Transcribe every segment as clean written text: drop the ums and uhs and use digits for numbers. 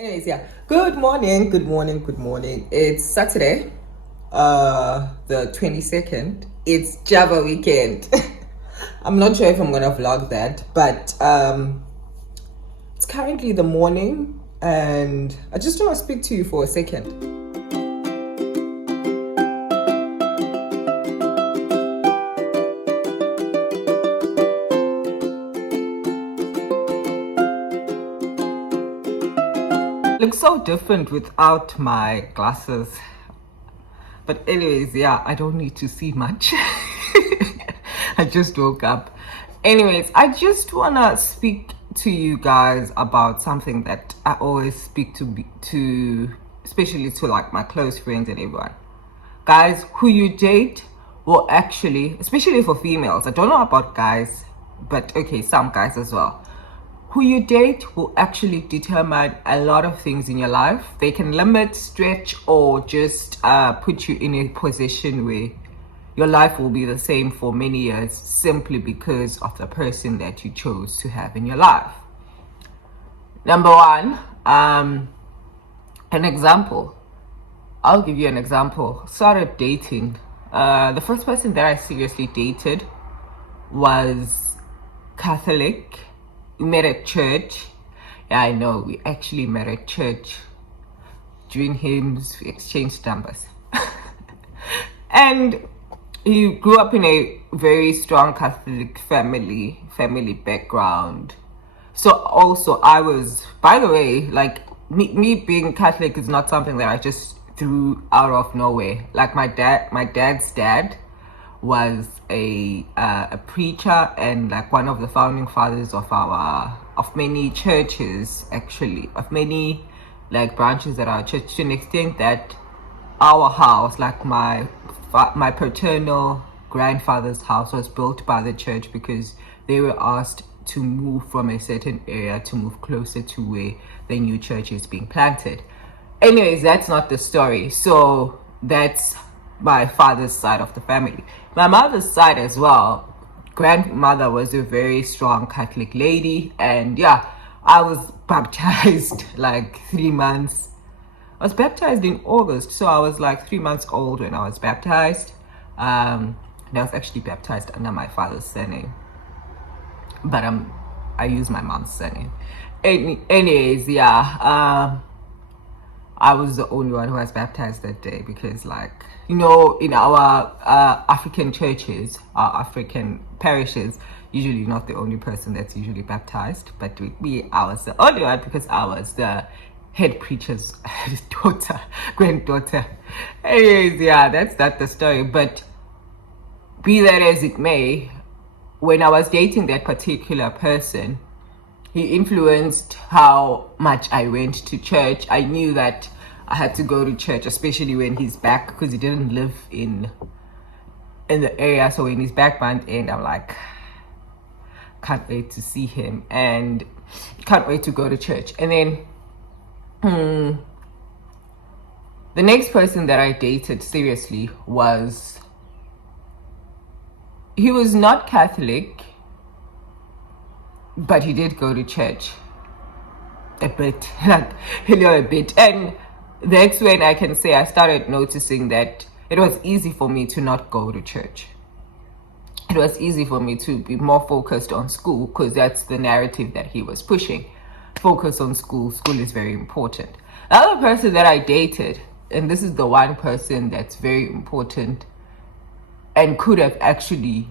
Anyways, yeah. Good morning, good morning, good morning. It's Saturday, the 22nd. It's Java weekend. I'm not sure if I'm gonna vlog that, but it's currently the morning and I just want to speak to you for a second. Looks so different without my glasses. But anyways, yeah, I don't need to see much. I just woke up. Anyways, I just wanna speak to you guys about something that I always speak to especially to like my close friends and everyone. Guys, who you date will actually, especially for females, I don't know about guys, but okay, some guys as well. Who you date will actually determine a lot of things in your life. They can limit, stretch, or just put you in a position where your life will be the same for many years simply because of the person that you chose to have in your life. Number one, an example. I'll give you an example. Started dating. The first person that I seriously dated was Catholic. We met at church. Yeah, I know, we actually met at church. During hymns, we exchanged numbers. And he grew up in a very strong Catholic family background. So also I was, by the way, like me being Catholic is not something that I just threw out of nowhere. Like my dad's dad was a preacher and like one of the founding fathers of many churches, actually, of many like branches at our church, to an extent that our house, like my paternal grandfather's house, was built by the church because they were asked to move from a certain area to move closer to where the new church is being planted. Anyways, that's not the story. So that's my father's side of the family. My mother's side as well, grandmother was a very strong Catholic lady, and yeah, I was baptized like 3 months. I was baptized in August, so I was like 3 months old when I was baptized. And I was actually baptized under my father's surname, but I use my mom's surname. Anyways, yeah, I was the only one who was baptized that day because, like, you know, in our African churches, our African parishes, usually not the only person that's usually baptized, but I was the only one because I was the head preacher's granddaughter. Anyways, yeah, that's not the story. But be that as it may, when I was dating that particular person, he influenced how much I went to church. I knew that I had to go to church, especially when he's back, because he didn't live in the area. So when he's back month end, I'm like, can't wait to see him and can't wait to go to church. And then the next person that I dated seriously he was not Catholic, but he did go to church a bit, like a bit. And that's when I can say I started noticing that it was easy for me to not go to church. It was easy for me to be more focused on school because that's the narrative that he was pushing. Focus on school. School is very important. The other person that I dated, and this is the one person that's very important and could have actually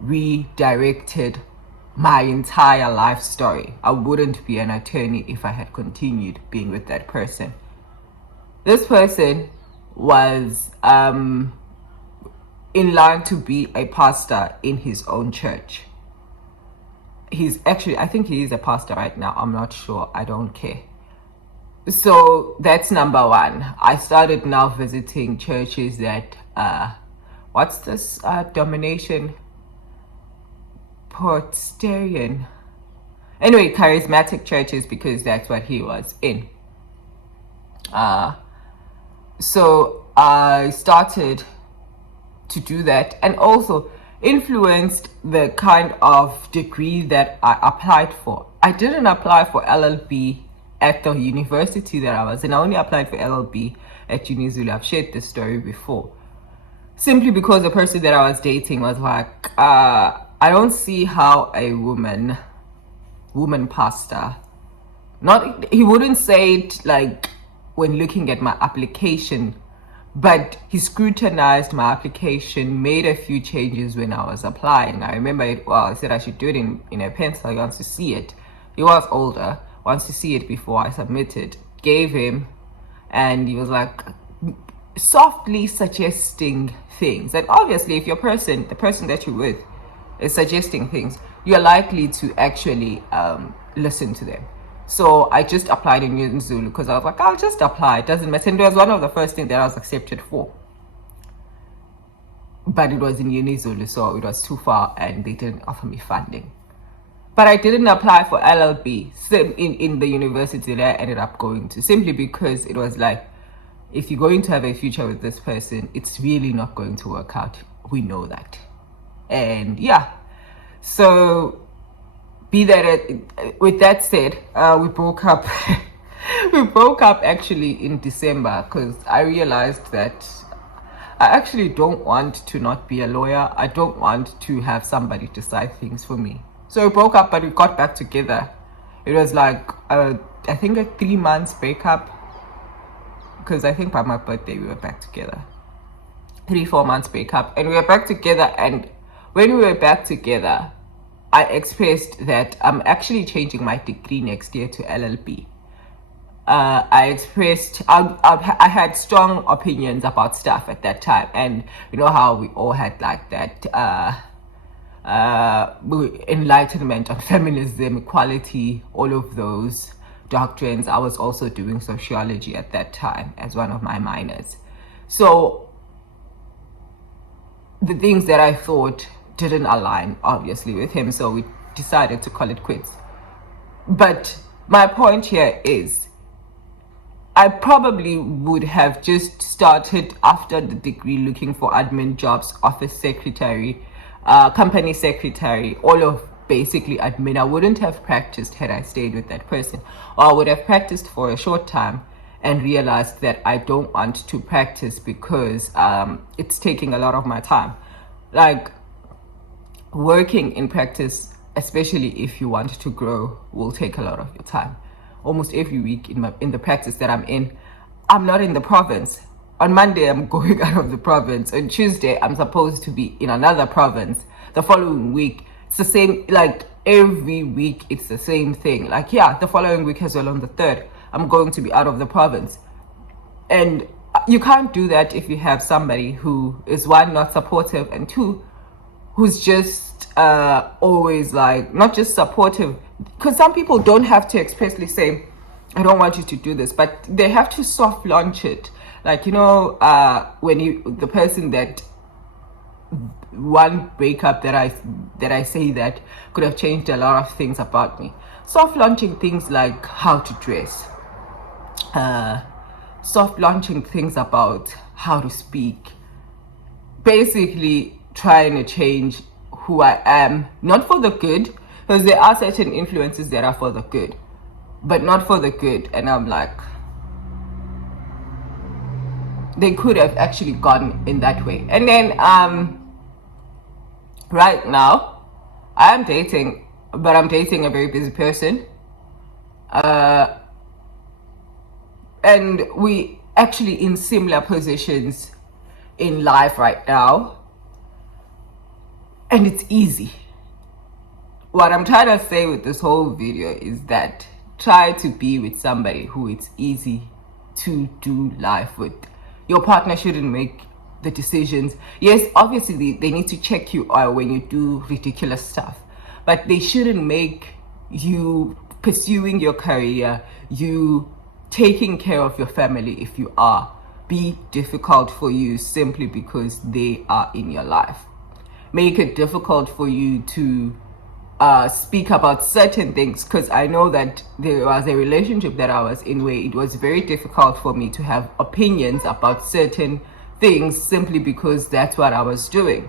redirected my entire life story. I wouldn't be an attorney if I had continued being with that person. This person was in line to be a pastor in his own church. I think he is a pastor right now. I'm not sure. I don't care. So that's number one. I started now visiting churches that, what's this domination? Portstarian. Anyway, charismatic churches, because that's what he was in. So I started to do that, and also influenced the kind of degree that I applied for. I didn't apply for LLB at the university that I was in. I only applied for LLB at UniZulu. I've shared this story before. Simply because the person that I was dating was like, I don't see how a woman pastor, not, he wouldn't say it like when looking at my application, but he scrutinized my application, made a few changes when I was applying. I remember it well. I said I should do it in a pencil. He wants to see it. He was older, wants to see it before I submitted. Gave him, and he was like softly suggesting things. And obviously, if the person that you're with is suggesting things, you're likely to actually listen to them. So I just applied in UniZulu because I was like, I'll just apply. It doesn't matter. And it was one of the first things that I was accepted for. But it was in UniZulu, so it was too far and they didn't offer me funding. But I didn't apply for LLB in the university that I ended up going to, simply because it was like, if you're going to have a future with this person, it's really not going to work out. We know that. And yeah, so with that said, we broke up. We broke up actually in December because I realized that I actually don't want to not be a lawyer. I don't want to have somebody decide things for me. So we broke up, but we got back together. It was like, I think a 3 months breakup, because I think by my birthday we were back together. 3-4 months breakup, and we were back together. And when we were back together, I expressed that I'm actually changing my degree next year to LLB. I expressed, I had strong opinions about stuff at that time, and you know how we all had like that enlightenment on feminism, equality, all of those doctrines. I was also doing sociology at that time as one of my minors. So the things that I thought didn't align obviously with him, so we decided to call it quits. But my point here is, I probably would have just started after the degree looking for admin jobs, office secretary, company secretary, all of basically admin. I wouldn't have practiced had I stayed with that person, or I would have practiced for a short time and realized that I don't want to practice because it's taking a lot of my time. Like, working in practice, especially if you want to grow, will take a lot of your time. Almost every week in the practice that I'm in, I'm not in the province. On Monday, I'm going out of the province. On Tuesday, I'm supposed to be in another province. The following week, it's the same. Like, every week, it's the same thing. Like, yeah, the following week as well, on the 3rd, I'm going to be out of the province. And you can't do that if you have somebody who is, one, not supportive, and two, who's just always like, not just supportive, because some people don't have to expressly say, I don't want you to do this, but they have to soft launch it. Like, you know, when the person that one breakup that I say that could have changed a lot of things about me. Soft launching things like how to dress, soft launching things about how to speak, basically trying to change who I am, not for the good, because there are certain influences that are for the good, but not for the good. And I'm like, they could have actually gone in that way. And then right now I am dating, but I'm dating a very busy person, and we actually in similar positions in life right now, and it's easy. What I'm trying to say with this whole video is that try to be with somebody who it's easy to do life with. Your partner shouldn't make the decisions. Yes, obviously they need to check you when you do ridiculous stuff, but they shouldn't make you pursuing your career, you taking care of your family, if you are, be difficult for you simply because they are in your life. Make it difficult for you to speak about certain things, because I know that there was a relationship that I was in where it was very difficult for me to have opinions about certain things simply because that's what I was doing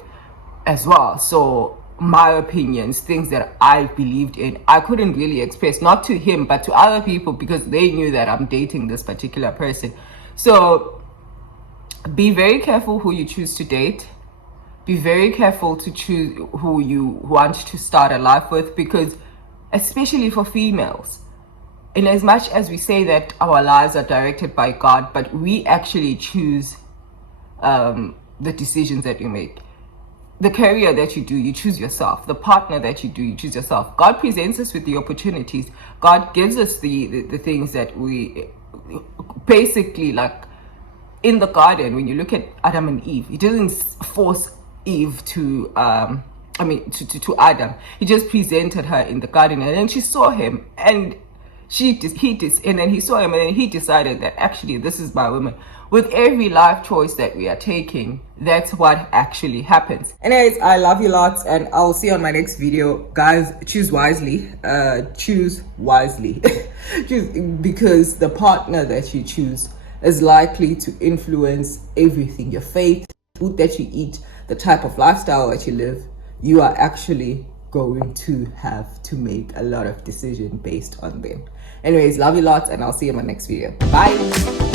as well. So my opinions, things that I believed in, I couldn't really express, not to him, but to other people, because they knew that I'm dating this particular person. So be very careful who you choose to date. Be very careful to choose who you want to start a life with, because especially for females, in as much as we say that our lives are directed by God, but we actually choose the decisions that you make. The career that you do, you choose yourself. The partner that you do, you choose yourself. God presents us with the opportunities. God gives us the things that we basically, like in the garden, when you look at Adam and Eve, he didn't force Eve to Adam. He just presented her in the garden, and then she saw him, and and then he saw him, and then he decided that actually this is my woman. With every life choice that we are taking, that's what actually happens. Anyways, I love you lots, and I'll see you on my next video. Guys, choose wisely. Choose wisely. Because the partner that you choose is likely to influence everything. Your faith, food that you eat, the type of lifestyle that you live. You are actually going to have to make a lot of decisions based on them. Anyways, love you lots, and I'll see you in my next video. Bye.